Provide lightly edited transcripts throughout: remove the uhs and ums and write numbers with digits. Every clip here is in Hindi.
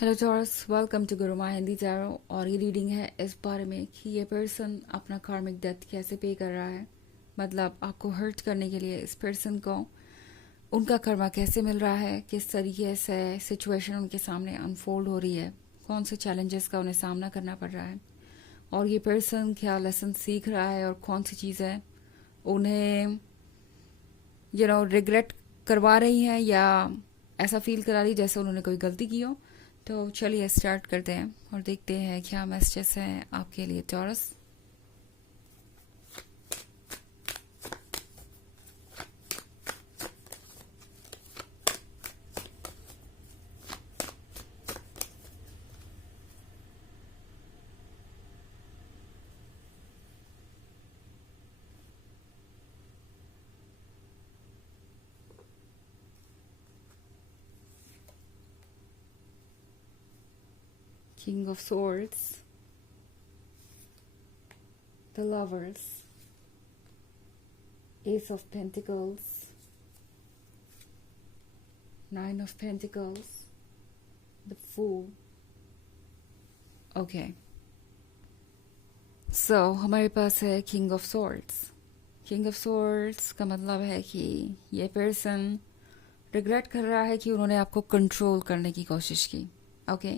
Hello Taurus, welcome to Gurumaa Hindi tarot. और ये रीडिंग है इस बारे में कि ये पर्सन अपना कार्मिक डेथ कैसे पे कर रहा है। मतलब आपको हर्ट करने के लिए इस पर्सन को उनका कर्मा कैसे मिल रहा है, किस तरीके से सिचुएशन उनके सामने अनफोल्ड हो रही है, कौन से चैलेंजेस का उन्हें सामना करना पड़ रहा है, और ये पर्सन क्या लेसन सीख रहा है, और कौन सी चीज़ें उन्हें रिग्रेट करवा रही हैं या ऐसा फील करा रही जैसे उन्होंने कोई गलती की हो। तो चलिए स्टार्ट करते हैं और देखते हैं क्या मैसेजेस हैं आपके लिए taurus. King of Swords, the Lovers, Ace of Pentacles, Nine of Pentacles, the Fool. Okay. So हमारे पास है King of Swords. King of Swords का मतलब है कि ये पर्सन रिग्रेट कर रहा है कि उन्होंने आपको कंट्रोल करने की कोशिश की। ओके,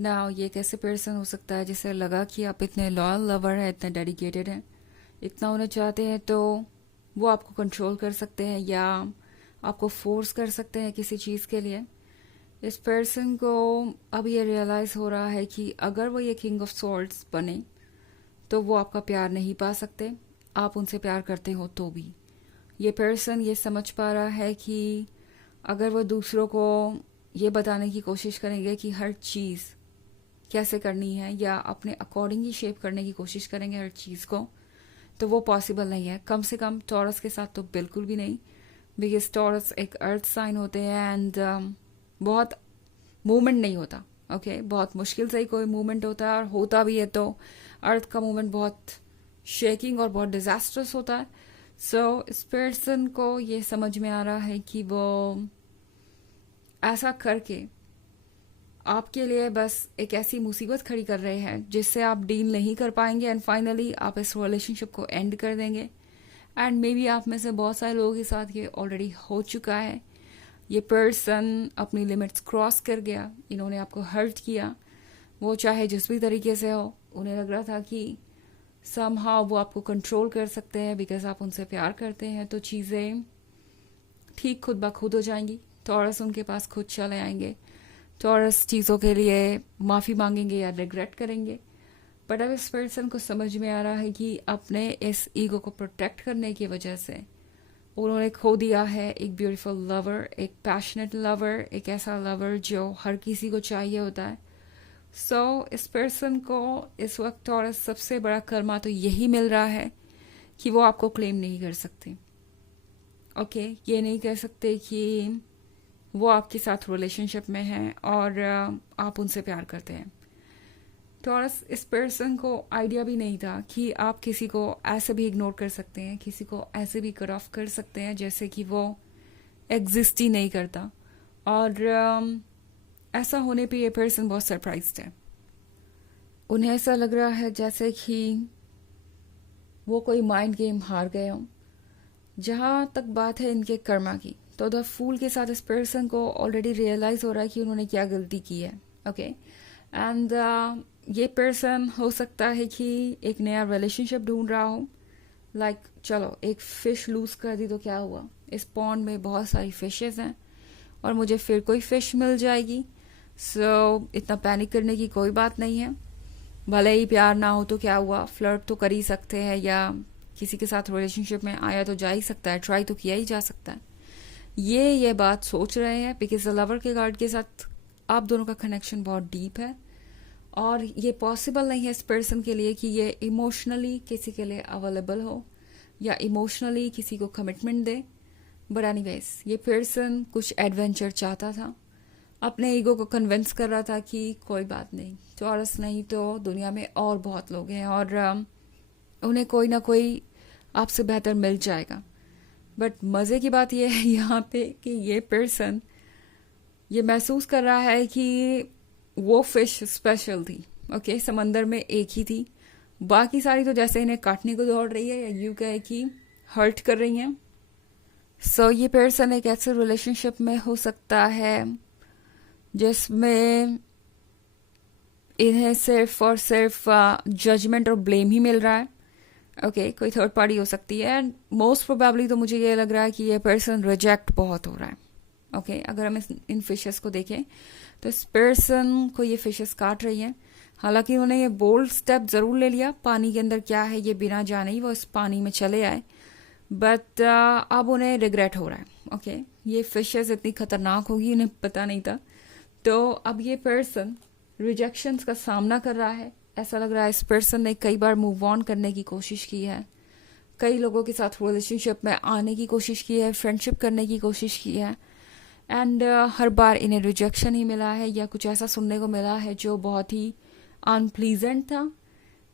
नाउ ये कैसे पर्सन हो सकता है जिसे लगा कि आप इतने लॉयल लवर हैं, इतने डेडिकेटेड हैं, इतना उन्हें चाहते हैं, तो वो आपको कंट्रोल कर सकते हैं या आपको फोर्स कर सकते हैं किसी चीज़ के लिए। इस पर्सन को अब ये रियलाइज़ हो रहा है कि अगर वो ये किंग ऑफ सॉर्ड्स बने तो वो आपका प्यार नहीं पा सकते, आप उनसे प्यार करते हो तो भी। ये पर्सन ये समझ पा रहा है कि अगर वो दूसरों को ये बताने की कोशिश करेंगे कि हर चीज़ कैसे करनी है या अपने अकॉर्डिंग ही शेप करने की कोशिश करेंगे हर चीज़ को, तो वो पॉसिबल नहीं है। कम से कम टॉरस के साथ तो बिल्कुल भी नहीं, बिकॉज टॉरस एक अर्थ साइन होते हैं एंड बहुत मूवमेंट नहीं होता। ओके, बहुत मुश्किल से ही कोई मूवमेंट होता है, और होता भी है तो अर्थ का मूवमेंट बहुत शेकिंग और बहुत डिजास्टर्स होता है। सो इस पर्सन को ये समझ में आ रहा है कि वो ऐसा करके आपके लिए बस एक ऐसी मुसीबत खड़ी कर रहे हैं जिससे आप डील नहीं कर पाएंगे, एंड फाइनली आप इस रिलेशनशिप को एंड कर देंगे। एंड मे बी आप में से बहुत सारे लोगों के साथ ये ऑलरेडी हो चुका है। ये पर्सन अपनी लिमिट्स क्रॉस कर गया, इन्होंने आपको हर्ट किया, वो चाहे जिस भी तरीके से हो। उन्हें लग रहा था कि समहाउ वो आपको कंट्रोल कर सकते हैं बिकॉज आप उनसे प्यार करते हैं, तो चीज़ें ठीक खुद ब खुद हो जाएंगी। टॉरस उनके पास खुद चले आएंगे, टॉरस चीज़ों के लिए माफ़ी मांगेंगे या रिग्रेट करेंगे। बट अब इस पर्सन को समझ में आ रहा है कि अपने इस ईगो को प्रोटेक्ट करने की वजह से उन्होंने खो दिया है एक ब्यूटीफुल लवर, एक पैशनेट लवर, एक ऐसा लवर जो हर किसी को चाहिए होता है। सो इस पर्सन को इस वक्त टॉरस सबसे बड़ा कर्मा तो यही मिल रहा है कि वो आपको क्लेम नहीं कर सकते। ओके, ये नहीं कह सकते कि वो आपके साथ रिलेशनशिप में हैं और आप उनसे प्यार करते हैं। टॉरस इस पर्सन को आइडिया भी नहीं था कि आप किसी को ऐसे भी इग्नोर कर सकते हैं, किसी को ऐसे भी कट ऑफ कर सकते हैं जैसे कि वो एग्जिस्ट ही नहीं करता। और ऐसा होने पे ये पर्सन बहुत सरप्राइज्ड है। उन्हें ऐसा लग रहा है जैसे कि वो कोई माइंड गेम हार गए हों। जहाँ तक बात है इनके कर्मा की, तो द फूल के साथ इस पर्सन को ऑलरेडी रियलाइज हो रहा है कि उन्होंने क्या गलती की है। ओके, एंड ये पर्सन हो सकता है कि एक नया रिलेशनशिप ढूंढ रहा हो। लाइक चलो एक फिश लूज कर दी तो क्या हुआ, इस पॉन्ड में बहुत सारी फिशेस हैं और मुझे फिर कोई फिश मिल जाएगी। सो इतना पैनिक करने की कोई बात नहीं है। भले ही प्यार ना हो तो क्या हुआ, फ्लर्ट तो कर ही सकते हैं, या किसी के साथ रिलेशनशिप में आया तो जा ही सकता है, ट्राई तो किया ही जा सकता है। ये बात सोच रहे हैं बिकॉज लवर के कार्ड के साथ आप दोनों का कनेक्शन बहुत डीप है, और ये पॉसिबल नहीं है इस पर्सन के लिए कि ये इमोशनली किसी के लिए अवेलेबल हो या इमोशनली किसी को कमिटमेंट दे। बट एनीवेज ये पर्सन कुछ एडवेंचर चाहता था, अपने ईगो को कन्विंस कर रहा था कि कोई बात नहीं, टॉरस नहीं तो दुनिया में और बहुत लोग हैं और उन्हें कोई ना कोई आपसे बेहतर मिल जाएगा। बट मज़े की बात यह है यहाँ पे कि ये पर्सन ये महसूस कर रहा है कि वो फिश स्पेशल थी। ओके, समंदर में एक ही थी, बाकी सारी तो जैसे इन्हें काटने को दौड़ रही है या यूं कहे कि हर्ट कर रही हैं। सो ये पर्सन एक ऐसे रिलेशनशिप में हो सकता है जिसमें इन्हें सिर्फ और सिर्फ जजमेंट और ब्लेम ही मिल रहा है। ओके, कोई थर्ड पार्टी हो सकती है, एंड मोस्ट प्रोबेबली तो मुझे ये लग रहा है कि ये पर्सन रिजेक्ट बहुत हो रहा है। ओके, अगर हम इन फिशेस को देखें तो इस पर्सन को ये फिशेस काट रही हैं। हालांकि उन्होंने ये बोल्ड स्टेप जरूर ले लिया, पानी के अंदर क्या है ये बिना जाने ही वो इस पानी में चले आए, बट अब उन्हें रिग्रेट हो रहा है। ओके, ये फिशेस इतनी खतरनाक होगी उन्हें पता नहीं था। तो अब ये पर्सन रिजेक्शंस का सामना कर रहा है। ऐसा लग रहा है इस पर्सन ने कई बार मूव ऑन करने की कोशिश की है, कई लोगों के साथ रिलेशनशिप में आने की कोशिश की है, फ्रेंडशिप करने की कोशिश की है, एंड हर बार इन्हें रिजेक्शन ही मिला है या कुछ ऐसा सुनने को मिला है जो बहुत ही अनप्लीजेंट था।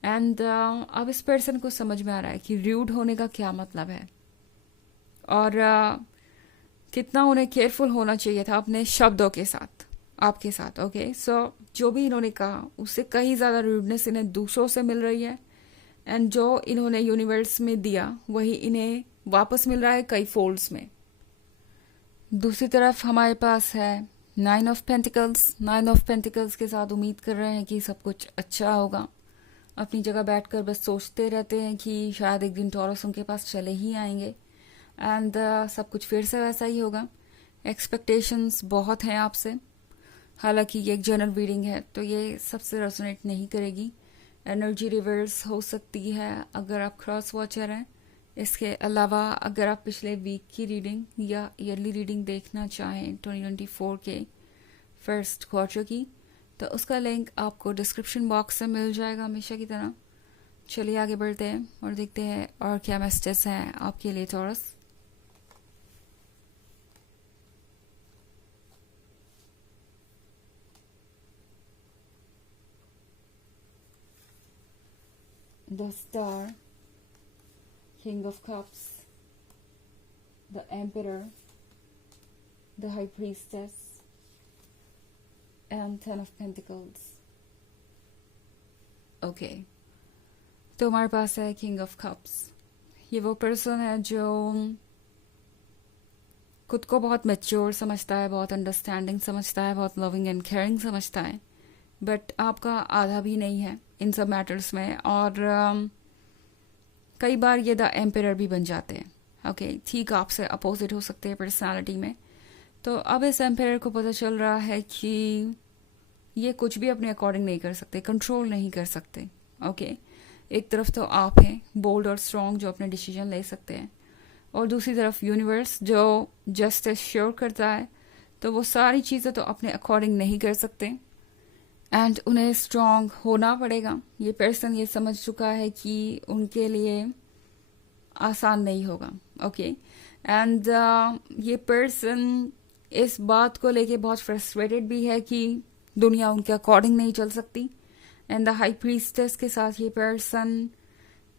एंड अब इस पर्सन को समझ में आ रहा है कि रूड होने का क्या मतलब है, और कितना उन्हें केयरफुल होना चाहिए था अपने शब्दों के साथ, आपके साथ। ओके, सो जो भी इन्होंने कहा उससे कहीं ज़्यादा रूडनेस इन्हें दूसरों से मिल रही है, एंड जो इन्होंने यूनिवर्स में दिया वही इन्हें वापस मिल रहा है कई फोल्ड्स में। दूसरी तरफ हमारे पास है 9 ऑफ पेंटिकल्स। 9 ऑफ पेंटिकल्स के साथ उम्मीद कर रहे हैं कि सब कुछ अच्छा होगा। अपनी जगह बैठकर बस सोचते रहते हैं कि शायद एक दिन टॉरस उनके पास चले ही आएंगे, एंड सब कुछ फिर से वैसा ही होगा। एक्सपेक्टेशंस बहुत हैं आपसे। हालांकि ये एक जनरल रीडिंग है तो ये सबसे रेजोनेट नहीं करेगी। एनर्जी रिवर्स हो सकती है अगर आप क्रॉस वॉचर हैं। इसके अलावा अगर आप पिछले वीक की रीडिंग या ईयरली रीडिंग देखना चाहें 2024 के फर्स्ट क्वार्टर की, तो उसका लिंक आपको डिस्क्रिप्शन बॉक्स से मिल जाएगा हमेशा की तरह। चलिए आगे बढ़ते हैं और देखते हैं और क्या मैसेजेस हैं आपके लिए taurus. The Star, King of Cups, the Emperor, the High Priestess, and 10 of Pentacles. Okay, तो हमारे पास है King of Cups। ये वो पर्सन है जो खुद को बहुत मैच्योर समझता है, बहुत अंडरस्टैंडिंग समझता है, बहुत लविंग एंड केयरिंग समझता है, बट आपका आधा भी नहीं है इन सब मैटर्स में, और कई बार ये द एम्परर भी बन जाते हैं। ओके, ठीक आपसे अपोजिट हो सकते हैं पर्सनालिटी में। तो अब इस एम्परर को पता चल रहा है कि ये कुछ भी अपने अकॉर्डिंग नहीं कर सकते, कंट्रोल नहीं कर सकते। ओके, एक तरफ तो आप हैं बोल्ड और स्ट्रॉन्ग जो अपने डिसीजन ले सकते हैं, और दूसरी तरफ यूनिवर्स जो जस्टिस श्योर करता है, तो वो सारी चीज़ें तो अपने अकॉर्डिंग नहीं कर सकते एंड उन्हें स्ट्रॉन्ग होना पड़ेगा। ये पर्सन ये समझ चुका है कि उनके लिए आसान नहीं होगा। ओके, एंड ये पर्सन इस बात को लेके बहुत फ्रस्ट्रेटेड भी है कि दुनिया उनके अकॉर्डिंग नहीं चल सकती, एंड द हाई प्रीस्टेस के साथ ये पर्सन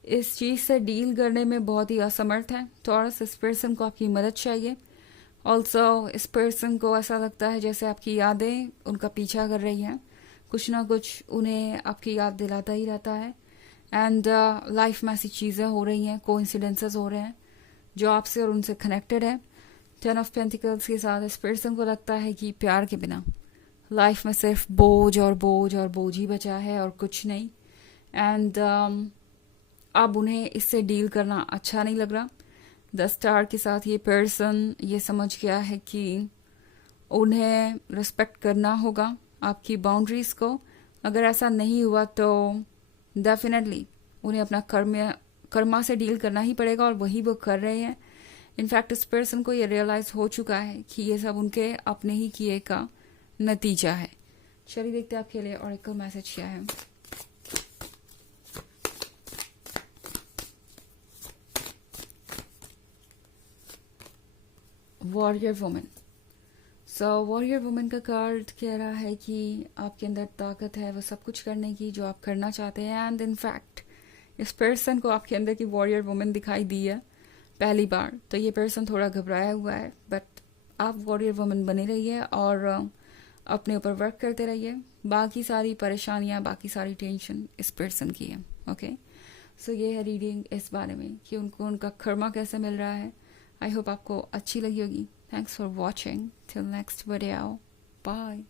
इस चीज़ से डील करने में बहुत ही असमर्थ है। टॉरस, इस पर्सन को आपकी मदद चाहिए। ऑल्सो इस पर्सन को ऐसा लगता है जैसे आपकी यादें उनका पीछा कर रही हैं, कुछ ना कुछ उन्हें आपकी याद दिलाता ही रहता है, एंड लाइफ में ऐसी चीज़ें हो रही हैं, कोइंसिडेंसेस हो रहे हैं जो आपसे और उनसे कनेक्टेड है। 10 ऑफ पेंटिकल्स के साथ इस पर्सन को लगता है कि प्यार के बिना लाइफ में सिर्फ बोझ और बोझ और बोझ ही बचा है और कुछ नहीं, एंड अब उन्हें इससे डील करना अच्छा नहीं लग रहा। द स्टार के साथ ये पर्सन ये समझ गया है कि उन्हें रिस्पेक्ट करना होगा आपकी बाउंड्रीज को। अगर ऐसा नहीं हुआ तो डेफिनेटली उन्हें अपना कर्मा से डील करना ही पड़ेगा, और वही वो कर रहे हैं। इनफैक्ट इस पर्सन को ये रियलाइज हो चुका है कि ये सब उनके अपने ही किए का नतीजा है। चलिए देखते हैं आपके लिए ऑरेकल मैसेज क्या है। Warrior woman. So warrior woman का कार्ड कह रहा है कि आपके अंदर ताकत है वो सब कुछ करने की जो आप करना चाहते हैं, एंड इनफैक्ट इस पर्सन को आपके अंदर की वॉरियर वुमन दिखाई दी है पहली बार, तो ये पर्सन थोड़ा घबराया हुआ है, बट आप वॉरियर वुमन बनी रही है और अपने ऊपर वर्क करते रहिए। बाकी सारी परेशानियां, बाकी सारी टेंशन इस पर्सन की है। ओके, सो ये है रीडिंग इस बारे में कि उनको उनका कर्मा कैसे मिल रहा है। आई होप आपको अच्छी लगी होगी। Thanks for watching. Till next video, bye.